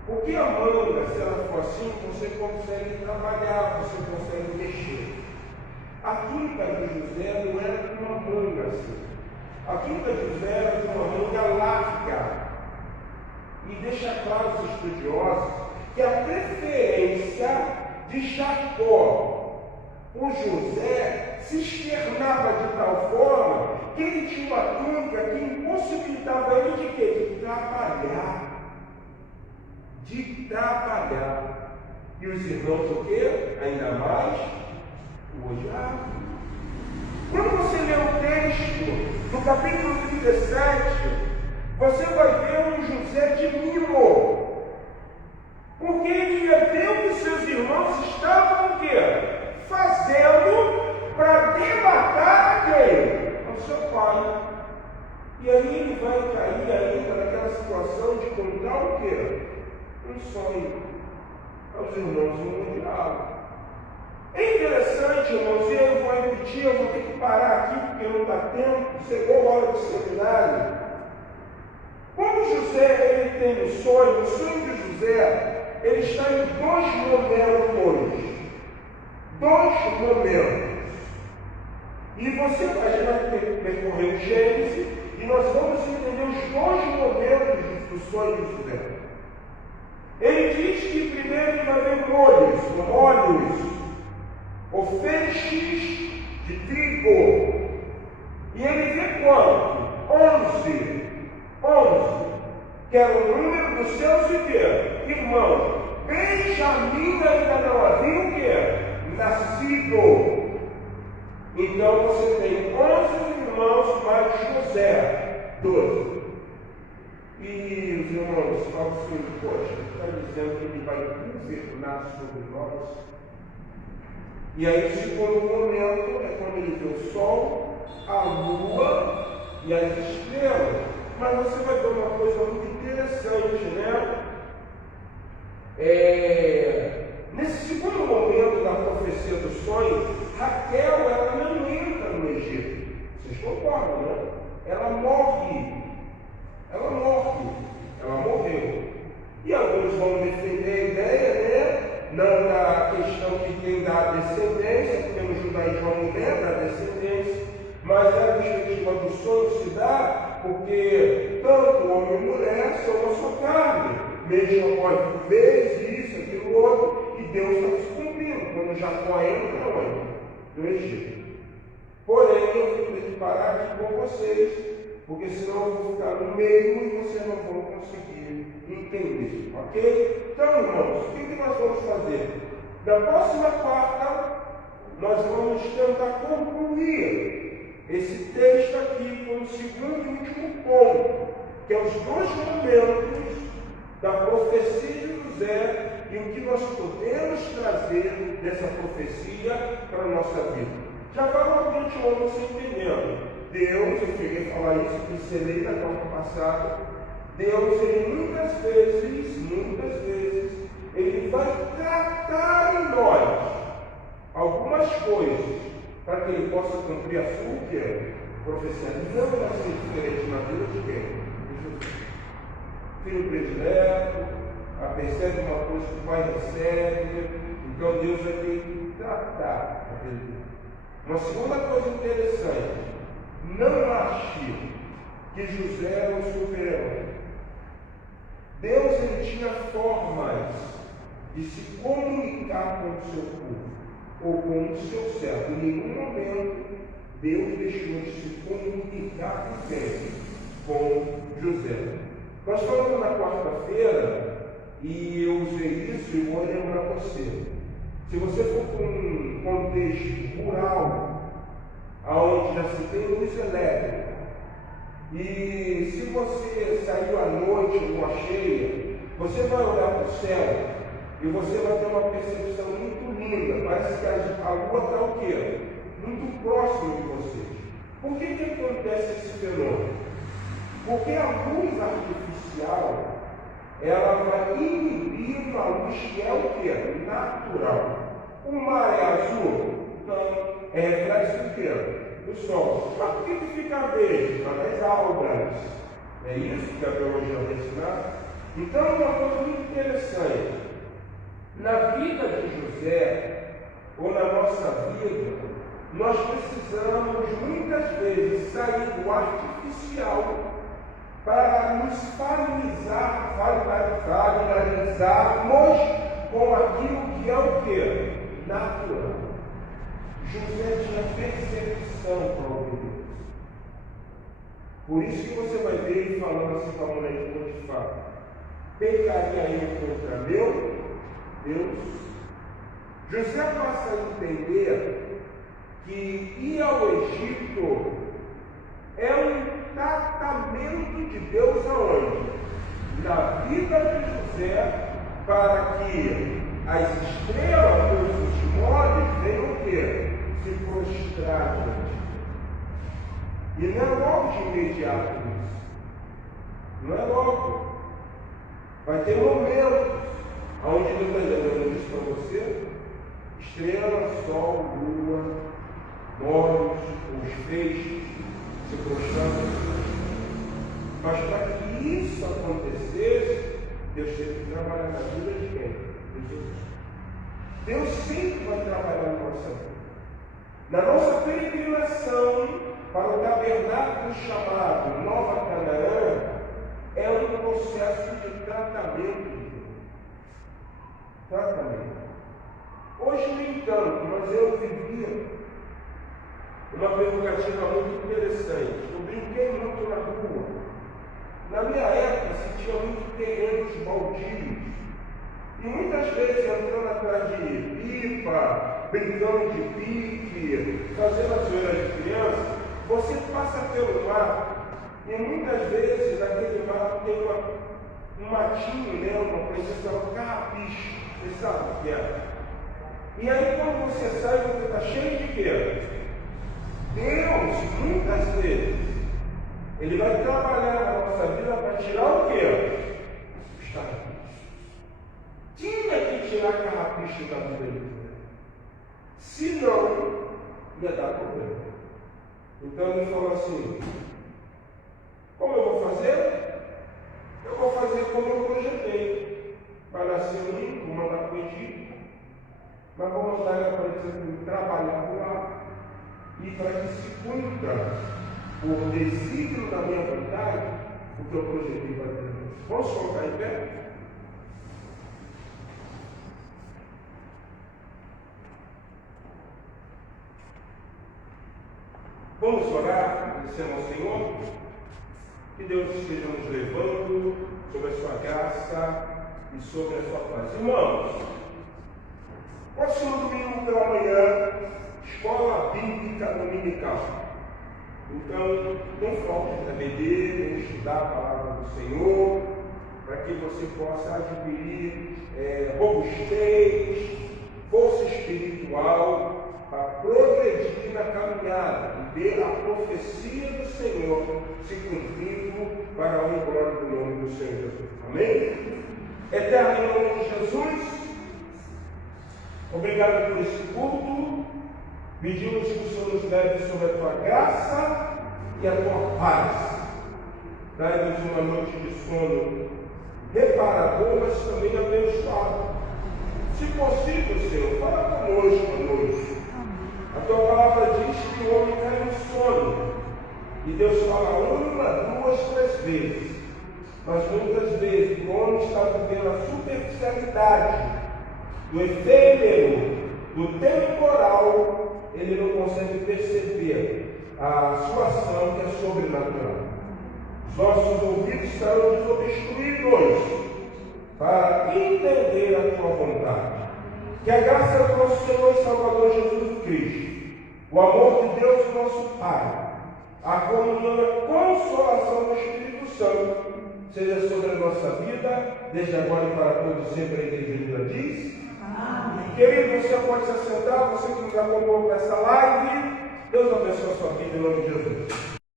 Porque a manga, se ela for assim, você consegue trabalhar, você consegue mexer. A túnica de José não era de uma manga assim. A túnica de José era de uma manga larga. E deixa claro os estudiosos que a preferência de Jacó por José se externava de tal forma que ele tinha uma túnica que impossibilitava ele de quê? De trabalhar. E os irmãos o quê? Ainda mais o odiavam. Quando você lê o texto do capítulo 37, você vai ver um José de mimo. Porque ele ia ver o que seus irmãos estavam o quê? Fazendo para dematar a quem? Ao seu pai. E aí ele vai cair ainda naquela situação de contar o quê? Um sonho aos irmãos mundial. É interessante, irmãos, e eu vou repetir, eu vou ter que parar aqui porque não dá tempo, chegou a hora do seminário. Quando José ele tem o sonho de José, ele está em dois momentos. E você vai percorrer o Gênesis e nós vamos entender os dois momentos do sonho de José. Ele diz que primeiro ele vai ver molhos, ou feixes de trigo. E ele vê quanto? 11, que era o número dos seus irmãos. Benjamim ainda não havia o quê? Nascido. Então você tem 11 irmãos mais José, 12. E os irmãos falam assim: poxa, está dizendo que ele vai governar sobre nós? E aí o segundo momento é quando ele vê o sol, a lua e as estrelas. Mas você vai ver uma coisa muito interessante, né? Nesse segundo momento da profecia do sonho, Raquel, ela não entra no Egito. Vocês concordam, né? Ela morre. Ela morreu. E alguns vão defender a ideia, né? Não da questão que tem da descendência, porque no judaísmo a mulher da descendência, mas a perspectiva do sonho se dá porque tanto homem e mulher são uma só carne. Mesmo após fez isso, aquilo outro, e Deus está se cumprindo. Quando Jacó entra onde? No Egito. Porém, eu vou ter que parar aqui com vocês, porque senão eu vou ficar no meio e vocês não vão conseguir entender, ok? Então, irmãos, o que nós vamos fazer? Na próxima quarta, nós vamos tentar concluir esse texto aqui com o segundo e último ponto, que é os dois momentos da profecia de José e o que nós podemos trazer dessa profecia para a nossa vida. Já vai alguém te ouve se entendendo. Deus, eu cheguei a falar isso, pincelei na quarta passada. Deus, ele muitas vezes, ele vai tratar em nós algumas coisas para que ele possa cumprir a sua profecia. Não vai ser diferente na vida de quem? Filho predileto, percebe uma coisa que o pai recebe, então Deus vai ter que tratar a vida. Uma segunda coisa interessante, não ache que José era um super-herói. Deus, ele tinha formas de se comunicar com o seu povo, ou com o seu servo. Em nenhum momento Deus deixou de se comunicar com José. Nós falamos na quarta-feira, e eu usei isso e vou lembrar você. Se você for para um contexto rural, onde já se tem luz elétrica, e se você saiu à noite, lua cheia, você vai olhar para o céu e você vai ter uma percepção muito linda. Parece que a lua está o quê? Muito próximo de vocês. Por que acontece esse fenômeno? Porque a luz artificial, ela vai inibir uma luz que é o quê? Natural. O mar é azul? Não. É reflexo do quê? Do sol. Mas por que fica verde? Nas algas. É isso que a biologia vai ensinar? Então, uma coisa muito interessante. Na vida de José, ou na nossa vida, nós precisamos muitas vezes sair do artificial para nos familiarizarmos com aquilo que é o quê? Natural. José tinha percepção para ouvir Deus. Por isso que você vai ver ele falando assim para a mulher de Potifar: pecaria eu contra meu Deus? José passa a entender que ir ao Egito é um tratamento de Deus aonde? Na vida de José, para que as estrelas dos molhos venham o quê? Se prostrar diante. E não é logo de imediato isso. Não é logo. Vai ter momentos onde Deus está dizendo: eu disse para você, estrela, sol, lua, molhos, os feixes, se prostrando. Mas para que isso acontecesse, Deus teve que trabalhar na vida de quem? De Jesus. Deus sempre vai trabalhar na nossa vida. Na nossa peregrinação para o tabernáculo chamado Nova Canaã, é um processo de tratamento de Deus. Hoje nem tanto, mas eu vivia uma prerrogativa muito interessante. Eu brinquei muito na rua. Na minha época se tinha muito terrenos baldios. E muitas vezes entrando atrás de pipa, brincando de pique, fazendo a zoeira de criança, você passa pelo mato e muitas vezes naquele mato tem um matinho, né, uma coisa que chama carrapicho. Você sabe o que é? E aí quando você sai, você está cheio de quê? Deus, muitas vezes, Ele vai trabalhar na nossa vida para tirar o quê? Os carrapichos. Tinha que tirar carrapicho da vida dele. Se não, ia dar problema. Então ele falou assim: como eu vou fazer? Eu vou fazer como eu projetei. Vai nascer um menino, vou mandar para o Egito, mas vou mandar ele para trabalhar lá. E para que se cumpra o desígnio da minha vontade, o que eu projetei para Deus. Vamos colocar em pé? Vamos orar, agradecendo ao Senhor, que Deus esteja nos levando sobre a sua graça e sobre a sua paz. Irmãos, próximo domingo pela manhã, escola bíblica dominical. Então, não falte para beber, nem estudar a palavra do Senhor, para que você possa adquirir robustez, força espiritual, para progredir na caminhada e ver a profecia do Senhor se cumprindo para a honra e glória do nome do Senhor Jesus. Amém? Eterno em nome de Jesus, obrigado por esse culto. Pedimos que o Senhor nos leve sobre a tua graça e a tua paz. Dai-nos uma noite de sono reparador, mas também abençoado. Se possível, Senhor, fala conosco à noite. A tua palavra diz que o homem cai no sono. E Deus fala 1, 2, 3 vezes. Mas muitas vezes o homem está vivendo a superficialidade do efêmero, do temporal. Ele não consegue perceber a sua ação que é sobrenatural. Os nossos ouvidos estarão desobstruídos para entender a tua vontade. Que a graça do nosso Senhor e Salvador Jesus Cristo, o amor de Deus, nosso Pai, a comunhão e a consolação do Espírito Santo seja sobre a nossa vida, desde agora e para todos sempre. A igreja diz: amém. Querido, você pode se assentar, você que nos acompanhou nessa live. Deus abençoe a sua vida em nome de Jesus.